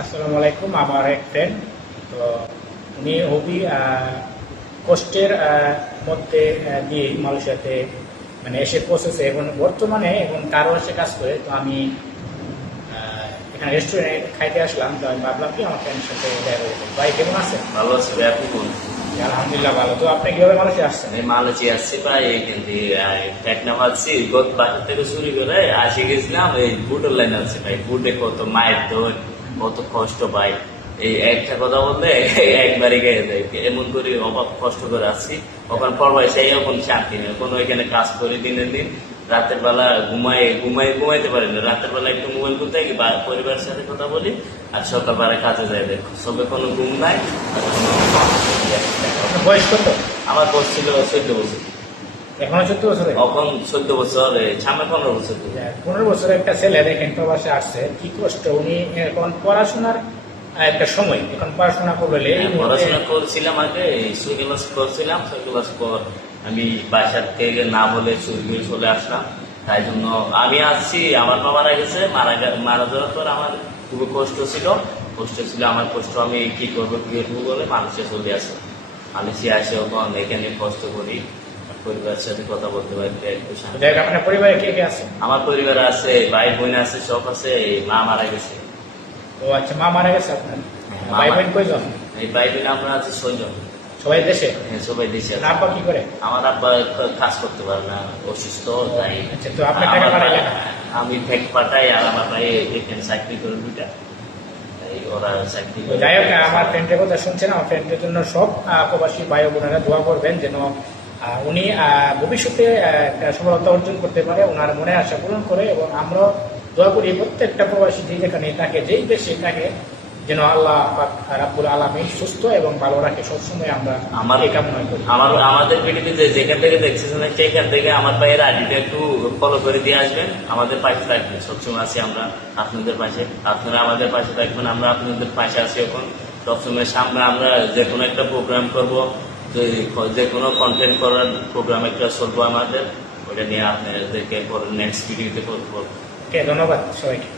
আসসালামু আলাইকুম। আমার এক ফ্রেন্ড, তো উনি হবি কষ্টের মধ্যে দিয়ে মালয়েশিয়াতে মানে এসে পৌঁছেছে। এখন বর্তমানে এখন কারো এসে কাজ করে। তো আমি এখানে রেস্টুরেন্টে খাইতে আসলাম, তো আমি ভাবলাম কি আমার ফ্রেন্ডের সাথে দেখা করে যাই। ভাই কেমন আছেন? ভালো আছে ভাই, আপনি বলুন। আলহামদুলিল্লাহ ভালো। তো আপনি কিভাবে মালয়েশিয়া আসছেন? আমি মালয়েশিয়া আসছি প্রায় এখান থেকে টেকনা পাচ্ছি গত বাসা থেকে চুরি করে আসে গেছিলাম। এই বুটের লাইন আছে ভাই, বুটে কত মায়ের দোর, কত কষ্ট ভাই। এই একটা কথা বললে একবারে গিয়ে যায়, এমন করে অভাব কষ্ট করে আসছি। ওখানে পড়বাই সেই এখন শান্তি নেই, কোনো এখানে কাজ করি দিনের দিন, রাতের বেলা ঘুমাইতে পারি না। রাতের বেলা একটু মোবাইল করতে থাকি, পরিবারের সাথে কথা বলি, আর সকালবেলা কাজে যাই। দেখো সবে কোনো ঘুম নাই আর কোনো আপনার বয়স কত? আমার বয়স ছিল 14 বছর। এখনো 14 বছরে? এখন 14 বছর, সামনে 15 বছর। 15 বছরের একটা ছেলে দেখেন প্রবাসে আসছে, কি কষ্ট। উনি এখন পড়াশোনার একটা সময়, এখন পড়াশোনা করলে এই মুহূর্তে পড়াশোনা করছিলাম আগে, 6 ক্লাস করছিলাম। 6 ক্লাস পর আমি বাসার থেকে না বলে চুরি চলে আসলাম। তাই জন্য আমি আসছি, আমার মা মারা গেছে। মারা যাওয়ার পর আমার খুবই কষ্ট ছিল। আমার কষ্ট আমি কি করবো বলে মানুষে চলে আসে। মানুষে আসে ওখানে এখানে কষ্ট করি, পরিবারের সাথে কথা বলতে পারতে একটু শান্তি। যাই হোক, আপনার পরিবারে কে কে আছে? আমার পরিবার আছে, ভাই বোন আছে, সব আছে। মা মারা গেছে। ও আচ্ছা, মা মারা গেছে আপনার। মা ভাই বোন মারা- কয়জন? এই ভাই বোন আমরা আছি 6 জন। সবাই দেশে? হ্যাঁ, সবাই দেশে আছে। আব্বা কি করে? আমার আব্বা কাজ করতে পারে না, অসুস্থ। তাই আচ্ছা, তো আপনি টাকা পাঠাইলেন? আমি ব্যাগ পাঠাই, আর আমার ভাই এখানে চাকরি করে দুইটা। তাই ওরা চাকরি তো করে। যাই হোক, আমার ফ্রেন্ডের কথা শুনছেন। আমার ফ্রেন্ডের জন্য সব প্রবাসী ভাই ও বোনেরা দোয়া করবেন, যেন উনি ভবিষ্যতে একটা সফলতা অর্জন করতে পারে, ওনার মনে আশা পূরণ করে। এবং আমরা দোয়া করি প্রত্যেকটা প্রবাসী যে যেখানে থাকে, যেই দেশে থাকে, যেন আল্লাহ পাক রাব্বুল আলামিন সুস্থ এবং ভালো রাখে। সবসময় আমরা এই কামনা করি। আমাদের পৃথিবীতে যেখান থেকে দেখছেন সেখান থেকে আমার ভাইয়ের আইডিটা একটু ফলো করে দিয়ে আসবেন, আমাদের পাশে থাকবেন। সবসময় আছি আমরা আপনাদের পাশে, আপনারা আমাদের পাশে থাকবেন, আমরা আপনাদের পাশে আছি। এখন সবসময় সামনে আমরা যে কোনো একটা প্রোগ্রাম করব, যে কোনো কন্টেন্ট করার প্রোগ্রাম একটা চলবো আমাদের, ওটা নিয়ে আপনাদেরকে নেক্সট ভিডিওতে করবো। ওকে, ধন্যবাদ সবাইকে।